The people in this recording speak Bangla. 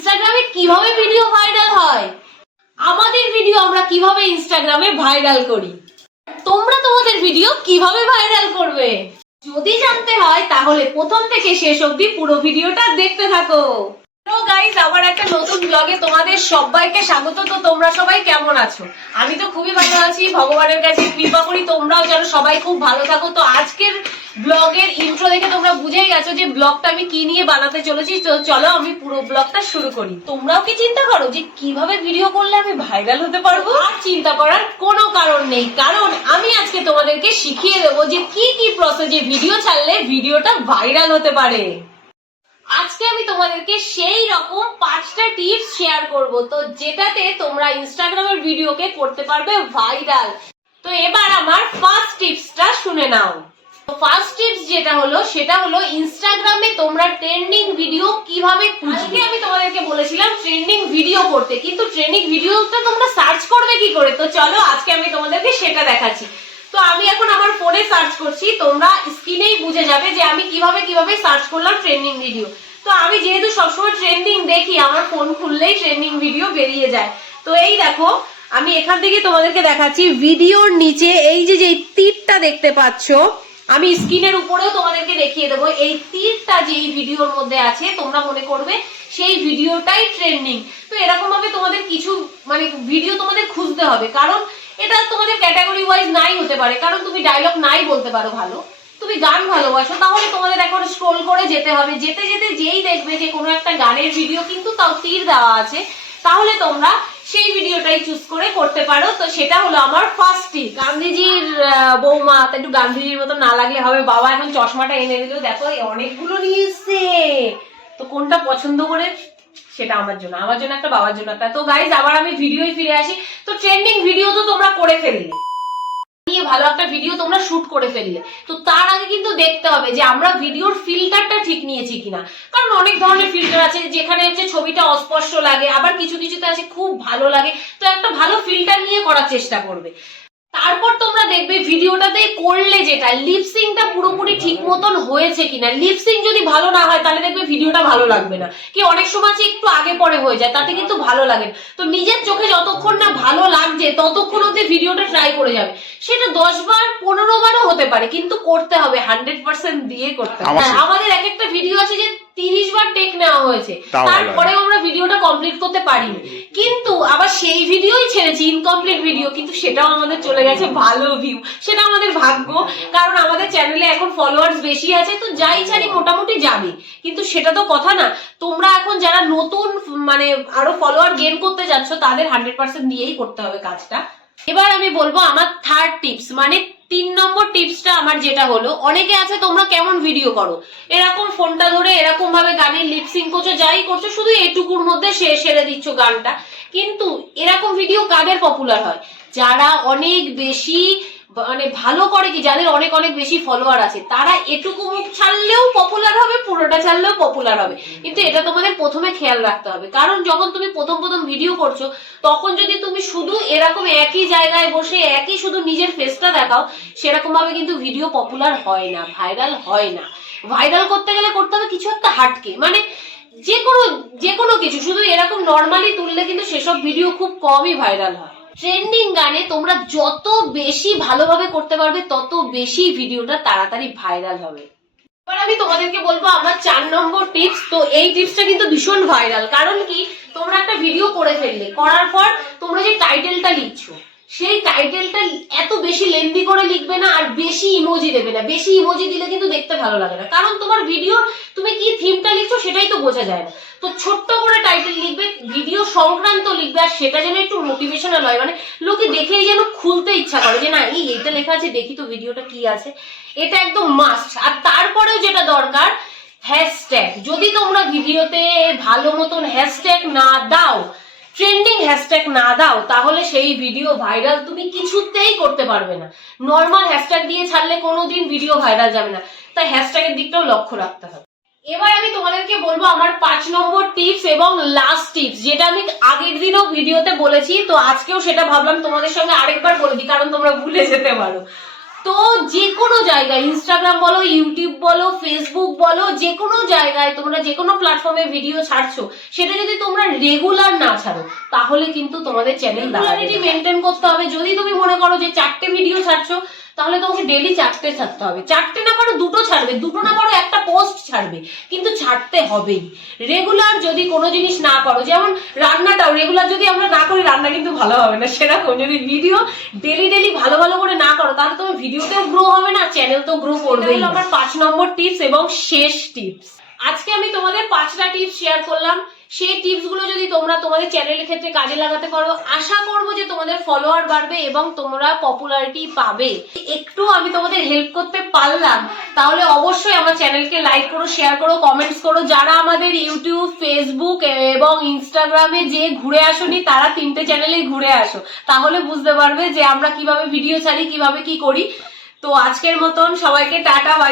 ইনস্টাগ্রামে কিভাবে ভিডিও ভাইরাল হয়, আমাদের ভিডিও আমরা কিভাবে ইনস্টাগ্রামে ভাইরাল করি, তোমরা তোমাদের ভিডিও কিভাবে ভাইরাল করবে, যদি জানতে হয় তাহলে প্রথম থেকে শেষ অবধি পুরো ভিডিওটা দেখতে থাকো। তো গাইস, আবার একটা নতুন ব্লগে তোমাদের সবাইকে স্বাগত। তো তোমরা সবাই কেমন আছো? আমি তো খুবই ভালো আছি, ভগবানের কাছে কৃপা করি তোমরাও যেন সবাই খুব ভালো থাকো। তো আজকের ব্লগের ইন্ট্রো দেখে তোমরা বুঝেই গেছো যে ব্লগটা আমি কি নিয়ে বানাতে চলেছি। তো চলো আমি পুরো ব্লগটা শুরু করি। তোমরাও কি চিন্তা করো যে কিভাবে ভিডিও করলে আমি ভাইরাল হতে পারবো? আর চিন্তা করার কোনো কারণ নেই, কারণ আমি আজকে তোমাদেরকে শিখিয়ে দেবো যে কি কি প্রসেসে ভিডিও ছাড়লে ভিডিওটা ভাইরাল হতে পারে। আজকে আমি তোমাদেরকে সেই রকম 5টা টিপস শেয়ার করব, তো যেটাতে তোমরা ইনস্টাগ্রামের ভিডিওকে করতে পারবে ভাইরাল। তো এবার আমার ফার্স্ট টিপসটা শুনে নাও। ফার্স্ট টিপস যেটা হলো সেটা হলো ইনস্টাগ্রামে তোমরা ট্রেন্ডিং ভিডিও কিভাবে খুঁজবে। আমি তোমাদেরকে বলেছিলাম ট্রেন্ডিং ভিডিও করতে, কিন্তু ট্রেন্ডিং ভিডিওটা তোমরা সার্চ করবে কি করে? তো চলো আজকে আমি তোমাদেরকে সেটা দেখাচ্ছি। তো আমি এখন আমার ফোনে সার্চ করছি, তোমরা স্ক্রিনেই বুঝে যাবে যে আমি কিভাবে সার্চ করলাম ট্রেন্ডিং ভিডিও। তো আমি যেহেতু সবসময় ট্রেন্ডিং দেখি, আমার ফোন খুললেই ট্রেন্ডিং ভিডিও বেরিয়ে যায়। তো এই দেখো, আমি এখান থেকে তোমাদেরকে দেখাচ্ছি। ভিডিওর নিচে এই যে তীরটা দেখতে পাচ্ছ, আমি স্ক্রিনের উপরেও তোমাদেরকে দেখিয়ে দেবো। এই তীরটা যে এই ভিডিওর মধ্যে আছে, তোমরা মনে করবে সেই ভিডিওটাই ট্রেন্ডিং। তো এরকম ভাবে তোমাদের কিছু ভিডিও তোমাদের খুঁজতে হবে, কারণ এটা তোমাদের ক্যাটাগরি ওয়াইজ নাই হতে পারে। কারণ তুমি ডায়লগ নাই বলতে পারো ভালো, তুমি গান ভালোবাসো, তাহলে তোমাদের এখন স্ক্রোল করে যেতে হবে। যেতে যেতে যেই দেখবে যে কোনো একটা গানের ভিডিও কিন্তু তাও তীর দেওয়া আছে, তাহলে তোমরা সেই ভিডিওটাই চুজ করে করতে পারো। তো সেটা হলো আমার ফার্স্ট টিপ। গান্ধীজির বৌমা, একটু গান্ধীজির মতো না লাগলে হবে। বাবা এখন চশমাটা এনে দিল, দেখো অনেকগুলো নিয়ে এসছে। তো কোনটা পছন্দ করে সেটা আমার জন্য একটা, বাবার জন্য একটা। তো গাইজ, আবার আমি ভিডিওই ফিরে আসি। তো ট্রেন্ডিং ভিডিও তো তোমরা করে ফেললে, ভালো একটা ভিডিও তোমরা শুট করে ফেললে, তো তার আগে কিন্তু দেখতে হবে যে আমরা ভিডিওর ফিল্টারটা ঠিক নিয়েছি কিনা। কারণ অনেক ধরনের ফিল্টার আছে, যেখানে হচ্ছে ছবিটা অস্পষ্ট লাগে, আবার কিছুতে আছে খুব ভালো লাগে। তো একটা ভালো ফিল্টার নিয়ে করার চেষ্টা করবে। তারপর তোমরা দেখবে ভিডিওটাতে করলে যেটা লিপসিংটা পুরোপুরি ঠিক মতন হয়েছে কিনা। লিপসিং যদি ভালো না হয় তাহলে দেখবে ভিডিওটা ভালো লাগবে না। কি অনেক সময় একটু আগে পরে হয়ে যায়, তাতে কিন্তু ভালো লাগে। তো নিজের চোখে যতক্ষণ না ভালো লাগছে ততক্ষণ অব্দি ভিডিওটা ট্রাই করে যাবে। সেটা 10 বার 15 বারও হতে পারে, কিন্তু করতে হবে 100% দিয়ে করতে হবে। আমাদের এক একটা ভিডিও আছে যে 30 বার টেক নেওয়া হয়েছে, তারপরে আমরা ভিডিওটা কমপ্লিট করতে পারিনি, কিন্তু আবার সেই ভিডিওই ছেড়েছি ইনকমপ্লিট ভিডিও, কিন্তু সেটাও আমাদের চলে গেছে ভালো ভিউ। সেটা আমাদের ভাগ্য, কারণ আমাদের চ্যানেলে এখন ফলোয়ার্স বেশি আছে। তো যাই ছাড়ি মোটামুটি যাবে, কিন্তু সেটা তো কথা না। তোমরা এখন যারা নতুন আরো ফলোয়ার গেইন করতে যাচ্ছ, তাদের 100% দিয়েই করতে হবে কাজটা। এবার আমি বলবো আমার থার্ড টিপস, 3 নম্বর টিপসটা আমার যেটা হলো, অনেকে আছে তোমরা কেমন ভিডিও করো, এরকম ফোনটা ধরে এরকম ভাবে গানের লিপসিং করছো, যাই করছো শুধু এটুকুর মধ্যে সেরে দিচ্ছ গানটা। কিন্তু এরকম ভিডিও কাদের পপুলার হয়? যারা অনেক বেশি ভালো করে, কি যাদের অনেক অনেক বেশি ফলোয়ার আছে, তারা এটুকু মুখ ছাড়লেও পপুলার হবে, পুরোটা ছাড়লেও পপুলার হবে। কিন্তু এটা তোমাদের প্রথমে খেয়াল রাখতে হবে, কারণ যখন তুমি প্রথম ভিডিও করছো, তখন যদি তুমি শুধু এরকম একই জায়গায় বসে একই শুধু নিজের ফেসটা দেখাও, সেরকম ভাবে কিন্তু ভিডিও পপুলার হয় না, ভাইরাল হয় না। ভাইরাল করতে গেলে করতে হবে কিছু একটা হাটকে, যে কোনো কিছু শুধু এরকম নর্মালি তুললে কিন্তু সেসব ভিডিও খুব কমই ভাইরাল হয়। ট্রেন্ডিং গানে তোমরা যত বেশি ভালোভাবে করতে পারবে, তত বেশি ভিডিওটা তাড়াতাড়ি ভাইরাল হবে। এবার আমি তোমাদেরকে বলবো আমার 4 নম্বর টিপস। তো এই টিপসটা কিন্তু ভীষণ ভাইরাল। কারণ কি, তোমরা একটা ভিডিও করে ফেললে, করার পর তোমরা যে টাইটেলটা লিখছো, সেই টাইটেলটা এত বেশি লেন্দি করে লিখবে না, আর বেশি ইমোজি দেবে না। বেশি ইমোজি দিলে কিন্তু দেখতে ভালো লাগে না, কারণ তোমার ভিডিও তুমি কি থিমটা লিখছো সেটাই তো বোঝা যায় না। তো ছোট্ট করে টাইটেল লিখবে, ভিডিও সংক্রান্ত লিখবে, আর সেটা যেন একটু মোটিভেশনাল হয়, লোকে দেখেই যেন খুলতে ইচ্ছা করে যে না এইটা লেখা আছে, দেখি তো ভিডিওটা কি আছে। এটা একদম মাস্ট। আর তারপরেও যেটা দরকার, হ্যাশট্যাগ। যদি তোমরা ভিডিওতে ভালো মতন হ্যাশট্যাগ না দাও, ট্রেন্ডিং হ্যাশট্যাগ না দাও, তাহলে সেই ভিডিও ভাইরাল তুমি কিছুতেই করতে পারবে না। নর্মাল হ্যাশট্যাগ দিয়ে ছাড়লে কোনোদিন ভিডিও ভাইরাল যাবে না, তাই হ্যাশট্যাগের দিকটাও লক্ষ্য রাখতে হবে। এবার আমি তোমাদেরকে বলবো আমার 5 নম্বর টিপস এবং লাস্ট টিপস, যেটা আমি আগের দিনও ভিডিওতে বলেছি, তো আজকেও সেটা ভাবলাম তোমাদের সঙ্গে আরেকবার বলে দিই, কারণ তোমরা ভুলে যেতে পারো। তো যে কোনো জায়গায়, ইনস্টাগ্রাম বলো, ইউটিউব বলো, ফেসবুক বলো, যে কোনো জায়গায় তোমরা যে কোনো প্ল্যাটফর্মে ভিডিও ছাড়ছো, সেটা যদি তোমরা রেগুলার না ছাড়ো তাহলে কিন্তু তোমাদের চ্যানেল রেগুলারিটি মেনটেন করতে হবে। যদি তুমি মনে করো যে 4টে ভিডিও ছাড়ছো, তাহলে তোমাকে ডেইলি 4টে ছাড়তে হবে। 4টে না পারো 2টো ছাড়বে, 2টো না পারো একটা পোস্ট ছাড়বে, কিন্তু ছাড়তে হবেই। রেগুলার যদি কোনো জিনিস না করো, যেমন রান্নাটাও রেগুলার যদি আমরা না করি, রান্না কিন্তু ভালো হবে না। সেরকম যদি ভিডিও ডেলি ডেলি ভালো ভালো করে না করো, তাহলে তোমার ভিডিওতেও গ্রো হবে না, চ্যানেল তো গ্রো করবে। আমার 5 নম্বর টিপস এবং শেষ টিপস। আজকে আমি তোমাদের 5টা টিপস শেয়ার করলাম। সেই টিপস গুলো যদি তোমরা তোমাদের চ্যানেলের ক্ষেত্রে কাজে লাগাতে পারো, আশা করবো যে তোমাদের ফলোয়ার বাড়বে এবং তোমরা পপুলারিটি পাবে। একটু আমি তোমাদের হেল্প করতে পারলাম, তাহলে অবশ্যই আমার চ্যানেলকে লাইক করো, শেয়ার করো, কমেন্টস করো। যারা আমাদের ইউটিউব, ফেসবুক এবং ইনস্টাগ্রামে যে ঘুরে আসোনি, তারা 3টে চ্যানেলেই ঘুরে আসো, তাহলে বুঝতে পারবে যে আমরা কিভাবে ভিডিও ছাড়ি, কিভাবে কি করি। তো আজকের মতন সবাইকে টাটা, বাই।